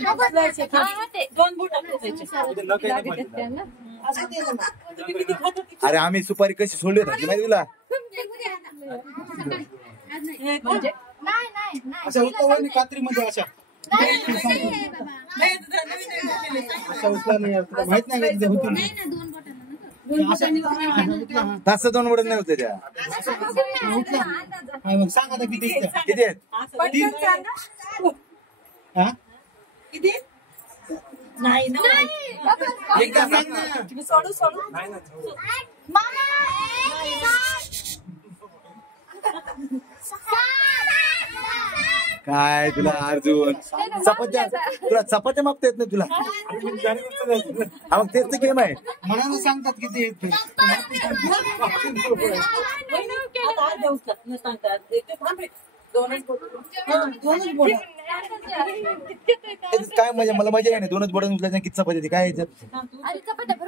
दोन बोट अरे आम्ही सुपारी कशी सोडली होती माहिती तुला? अशा उतरवानी कात्रीमध्ये अशा उचला नाही माहित नाही का होती तसं दोन बोट नाही होते त्या. सांग आता किती किती आहेत? किती नाही एकदा सांग ना. सोडू काय तुला अर्जुन चपात्या तुला चपात्या मागता येत नाही तुला? मग तेच तर गेम आहे. मनानं सांगतात किती आहेत ते. काय मजा मला मजा आहे नाही दोनच बोट उचलायच्या किती चपात्या काय याच्यात